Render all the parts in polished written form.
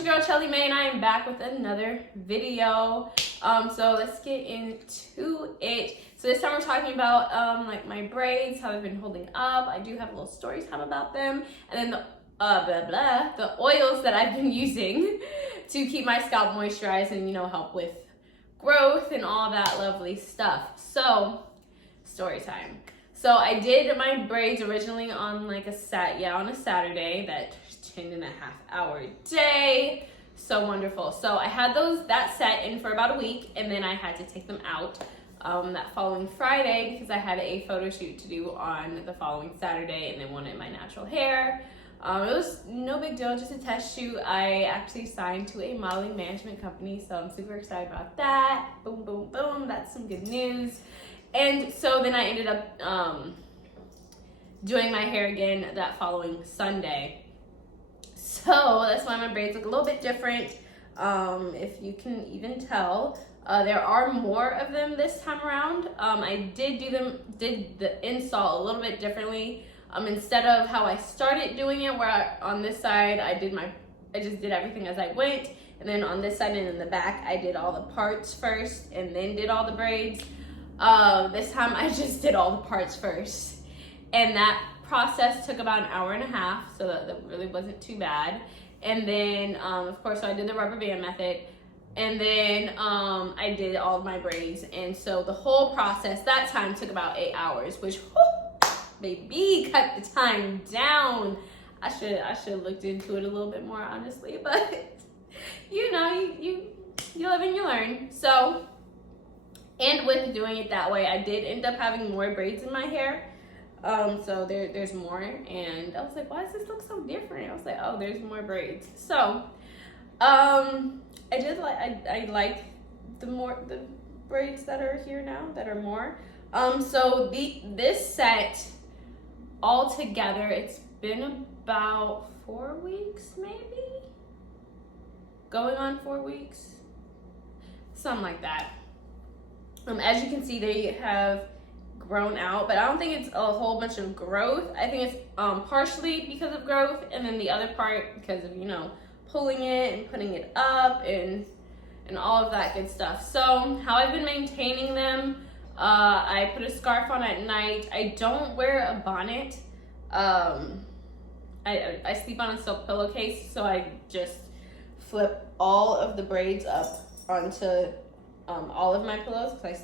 it's your girl Shelly May, and I am back with another video. So let's get into it. So this time we're talking about like my braids, how they've been holding up. I do have a little story time about them, and then the oils that I've been using to keep my scalp moisturized and help with growth and all that lovely stuff. So story time. So I did my braids originally on like a Saturday, that 10.5-hour day. So wonderful. So I had that set in for about a week, and then I had to take them out that following Friday because I had a photo shoot to do on the following Saturday, and they wanted my natural hair. It was no big deal, just a test shoot. I actually signed to a modeling management company, so I'm super excited about that. Boom, boom, boom. That's some good news. And so then I ended up doing my hair again that following Sunday. So that's why my braids look a little bit different, if you can even tell. There are more of them this time around. I did the install a little bit differently. Instead of how I started doing it, where on this side I just did everything as I went, and then on this side and in the back I did all the parts first and then did all the braids. This time I just did all the parts first, and that process took about 1.5 hours, so that really wasn't too bad. And then of course, so I did the rubber band method, and then I did all of my braids, and so the whole process that time took about 8 hours, which baby, cut the time down. I should have looked into it a little bit more, honestly, but you live and you learn. So, and with doing it that way, I did end up having more braids in my hair. So there's more, and I was like, why does this look so different? I was like, oh, there's more braids. So I like the braids that are here now, that are more. So this set all together, it's been about 4 weeks, maybe going on 4 weeks, something like that. As you can see, they have grown out, but I don't think it's a whole bunch of growth. I think it's partially because of growth, and then the other part because of pulling it and putting it up and all of that good stuff. So how I've been maintaining them, I put a scarf on at night. I don't wear a bonnet. I sleep on a silk pillowcase, so I just flip all of the braids up onto all of my pillows, because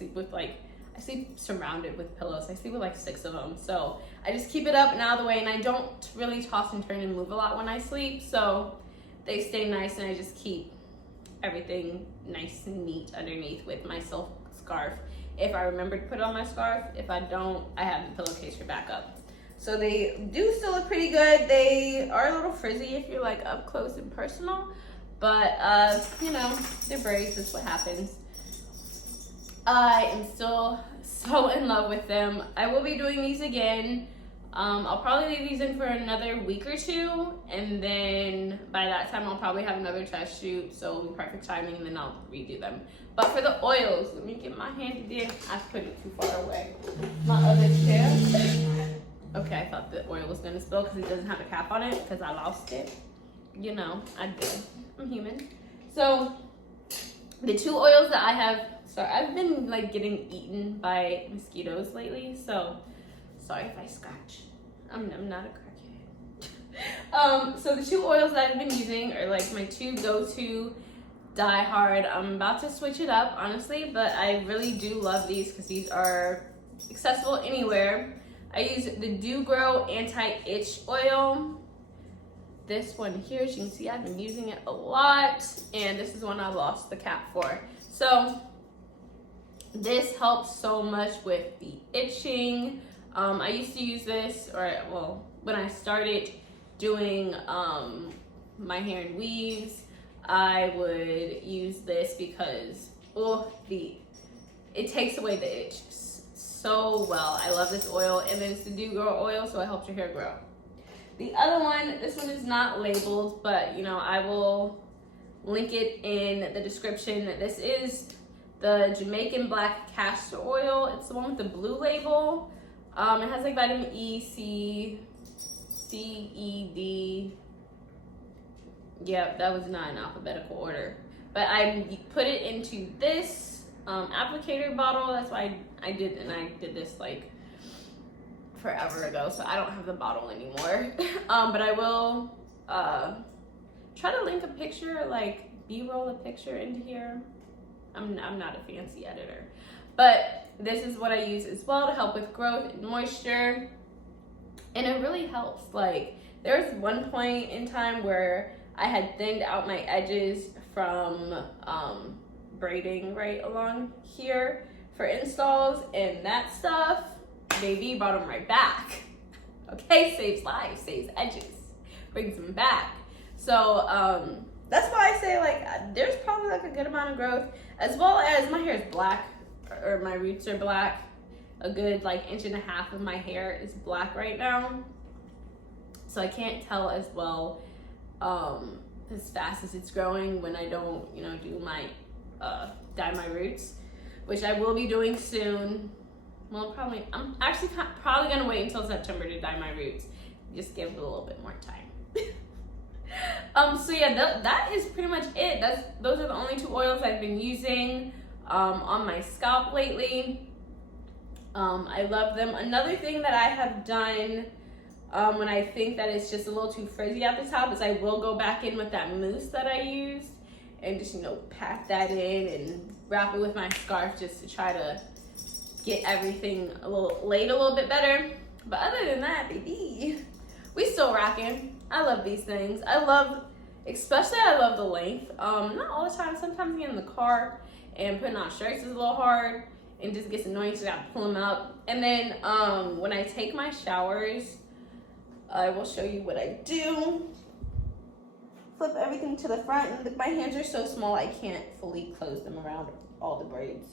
I sleep surrounded with pillows. I sleep with like 6 of them. So I just keep it up and out of the way, and I don't really toss and turn and move a lot when I sleep. So they stay nice, and I just keep everything nice and neat underneath with my silk scarf. If I remember to put on my scarf, if I don't, I have the pillowcase for backup. So they do still look pretty good. They are a little frizzy if you're like up close and personal, but they're braids, that's what happens. I am still so in love with them. I will be doing these again. I'll probably leave these in for another week or 2, and then by that time I'll probably have another test shoot, so it'll be perfect timing, and then I'll redo them. But for the oils, let me get my hand in. I put it too far away. My other chair. Okay, I thought the oil was gonna spill because it doesn't have a cap on it, because I lost it. I did. I'm human. So the 2 oils that I have, sorry, I've been like getting eaten by mosquitoes lately, so sorry if I scratch. I'm not a crackhead. So the 2 oils that I've been using are like my 2 go-to die hard. I'm about to switch it up, honestly, but I really do love these because these are accessible anywhere. I use the Do Grow Anti-Itch Oil. This one here, as you can see, I've been using it a lot, and this is one I lost the cap for. So this helps so much with the itching. I used to use this, when I started doing my hair in weaves, I would use this because it takes away the itch so well. I love this oil, and then it's the Do Grow oil, so it helps your hair grow. The other one, this one is not labeled, but I will link it in the description. This is the Jamaican Black Caster Oil. It's the one with the blue label. It has like vitamin E, C, E, D, Yep, that was not in alphabetical order. But I put it into this applicator bottle. That's why I did this like forever ago, so I don't have the bottle anymore. But I will try to link a picture, like B-roll a picture into here. I'm not a fancy editor, but this is what I use as well to help with growth and moisture, and it really helps. Like, there was one point in time where I had thinned out my edges from braiding right along here for installs, and that stuff, baby, brought them right back. Okay, saves lives, saves edges, brings them back. So that's why I say, like, there's probably like a good amount of growth, as well as my hair is black, or my roots are black. A good like 1.5 inches of my hair is black right now, so I can't tell as well as fast as it's growing when I don't, you know, do my dye my roots, which I will be doing soon. Well, I'm actually probably gonna wait until September to dye my roots. Just give it a little bit more time. So yeah, that is pretty much it. Those are the only 2 oils I've been using on my scalp lately. I love them. Another thing that I have done when I think that it's just a little too frizzy at the top is I will go back in with that mousse that I used and just, you know, pack that in and wrap it with my scarf just to try to get everything laid a little bit better. But other than that, baby, we still rocking. I love these things. Especially I love the length. Not all the time. Sometimes getting in the car and putting on shirts is a little hard and just gets annoying, so you gotta pull them up. And then when I take my showers, I will show you what I do. Flip everything to the front, and my hands are so small I can't fully close them around all the braids.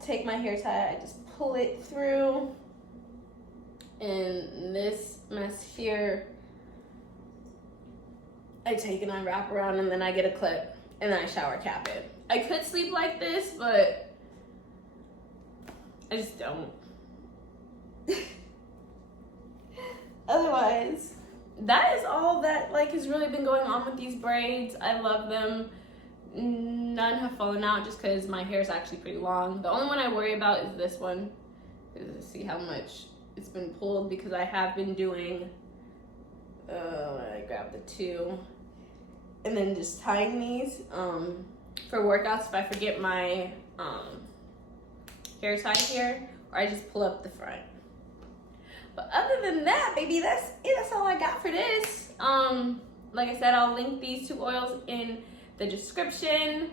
Take my hair tie, I just pull it through, and this mess here, I take and I wrap around, and then I get a clip, and then I shower cap it. I could sleep like this, but I just don't. Otherwise, that is all that like has really been going on with these braids. I love them. None have fallen out just because my hair is actually pretty long. The only one I worry about is this one. See how much it's been pulled, because I have been doing, I grabbed the 2, and then just tying these for workouts if I forget my hair tie here, or I just pull up the front. But other than that, baby, that's it. That's all I got for this. Like I said, I'll link these 2 oils in the description.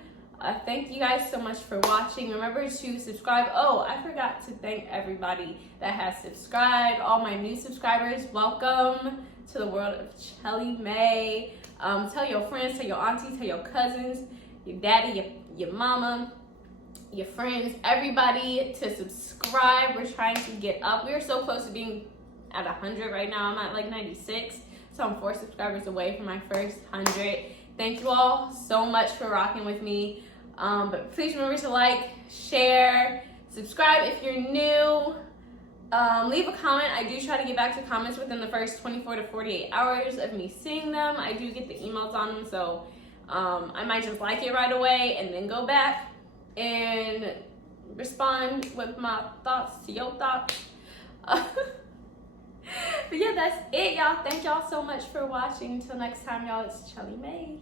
Thank you guys so much for watching. Remember to subscribe. Oh, I forgot to thank everybody that has subscribed. All my new subscribers, welcome to the world of Chelly May. Tell your friends, tell your aunties, tell your cousins, your daddy, your mama, your friends, everybody to subscribe. We're trying to get up. We're so close to being at 100 right now. I'm at like 96, so I'm 4 subscribers away from my first 100. Thank you all so much for rocking with me. But please remember to like, share, subscribe if you're new. Leave a comment. I do try to get back to comments within the first 24 to 48 hours of me seeing them. I do get the emails on them, so I might just like it right away and then go back and respond with my thoughts to your thoughts. But yeah, that's it, y'all. Thank y'all so much for watching. Until next time, y'all, it's Chelly May.